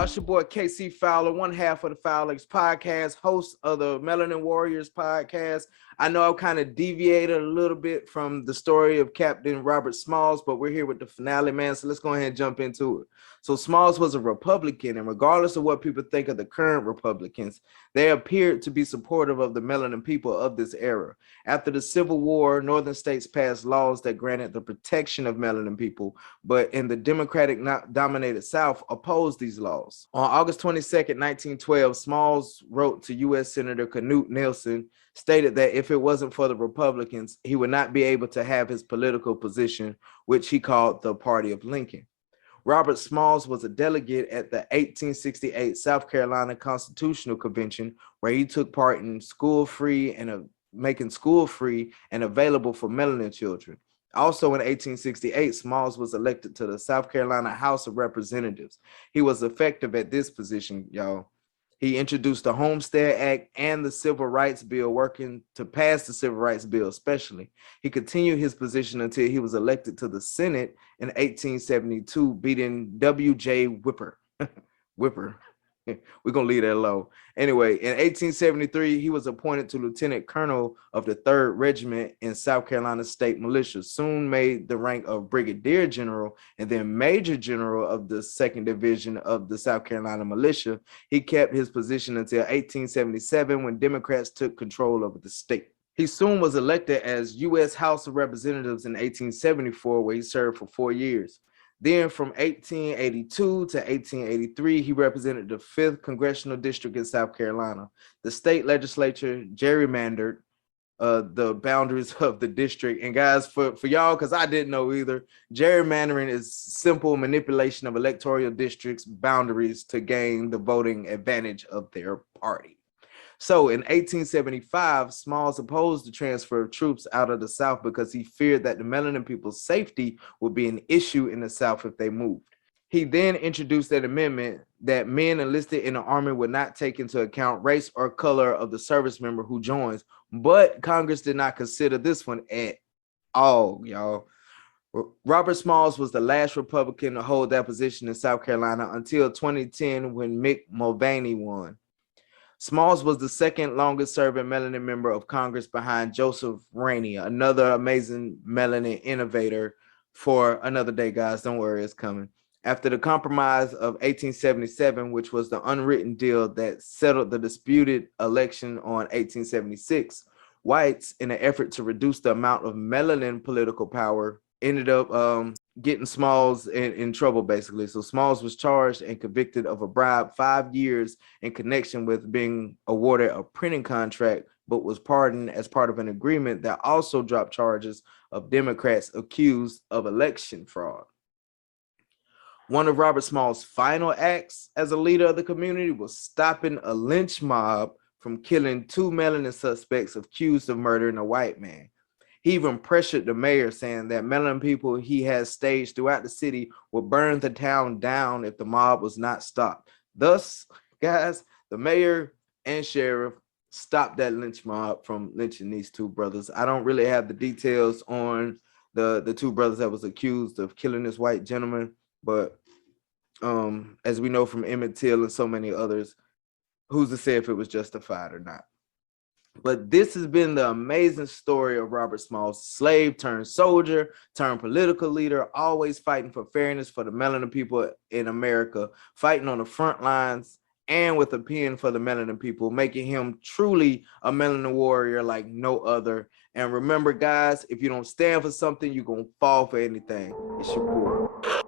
y'all? It's your boy KC Fowler, one half of the Fowlers podcast, host of the Melanin Warriors podcast. I know I've kind of deviated a little bit from the story of Captain Robert Smalls, but we're here with the finale, man. So let's go ahead and jump into it. So Smalls was a Republican, and regardless of what people think of the current Republicans, they appeared to be supportive of the melanin people of this era. After the Civil War, northern states passed laws that granted the protection of melanin people, but in the Democratic-dominated South opposed these laws. On August 22nd, 1912, Smalls wrote to U.S. Senator Knute Nelson, stated that if it wasn't for the Republicans, he would not be able to have his political position, which he called the Party of Lincoln. Robert Smalls was a delegate at the 1868 South Carolina Constitutional Convention, where he took part in making school free and available for melanin children. Also in 1868, Smalls was elected to the South Carolina House of Representatives. He was effective at this position, y'all. He introduced the Homestead Act and the Civil Rights Bill, working to pass the Civil Rights Bill especially. He continued his position until he was elected to the Senate in 1872, beating W.J. Whipper. Whipper. We're going to leave that alone. Anyway, in 1873, he was appointed to Lieutenant Colonel of the 3rd Regiment in South Carolina State Militia, soon made the rank of Brigadier General and then Major General of the 2nd Division of the South Carolina Militia. He kept his position until 1877 when Democrats took control of the state. He soon was elected as U.S. House of Representatives in 1874, where he served for 4 years. Then from 1882 to 1883, he represented the 5th Congressional District in South Carolina. The state legislature gerrymandered the boundaries of the district. And guys, for y'all, because I didn't know either, gerrymandering is simple manipulation of electoral districts' boundaries to gain the voting advantage of their party. So in 1875, Smalls opposed the transfer of troops out of the South because he feared that the melanin people's safety would be an issue in the South if they moved. He then introduced an amendment that men enlisted in the Army would not take into account race or color of the service member who joins, but Congress did not consider this one at all, y'all. Robert Smalls was the last Republican to hold that position in South Carolina until 2010 when Mick Mulvaney won. Smalls was the 2nd longest serving melanin member of Congress behind Joseph Rainey, another amazing melanin innovator. For another day, guys, don't worry, it's coming. After the Compromise of 1877, which was the unwritten deal that settled the disputed election on 1876, whites, in an effort to reduce the amount of melanin political power, ended up getting Smalls in trouble, basically. So Smalls was charged and convicted of a bribe 5 years in connection with being awarded a printing contract, but was pardoned as part of an agreement that also dropped charges of Democrats accused of election fraud. One of Robert Smalls' final acts as a leader of the community was stopping a lynch mob from killing 2 melanin suspects accused of murdering a white man. He even pressured the mayor, saying that melanin people he has staged throughout the city would burn the town down if the mob was not stopped. Thus, guys, the mayor and sheriff stopped that lynch mob from lynching these 2 brothers. I don't really have the details on the 2 brothers that was accused of killing this white gentleman, but as we know from Emmett Till and so many others, who's to say if it was justified or not? But this has been the amazing story of Robert Smalls, slave turned soldier, turned political leader, always fighting for fairness for the melanin people in America, fighting on the front lines and with a pen for the melanin people, making him truly a melanin warrior like no other. And remember, guys, if you don't stand for something, you're going to fall for anything. It's your boy.